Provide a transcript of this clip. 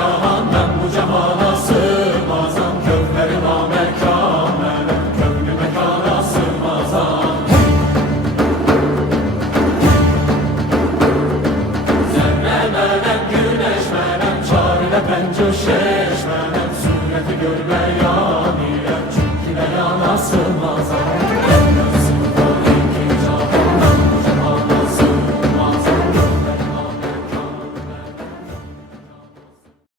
cahan ben bu cemala sığmazam. Kövlerim mekan köklü mekana sığmazam. Zerre menem güneş menem çarine pençe şeş menem sureti görme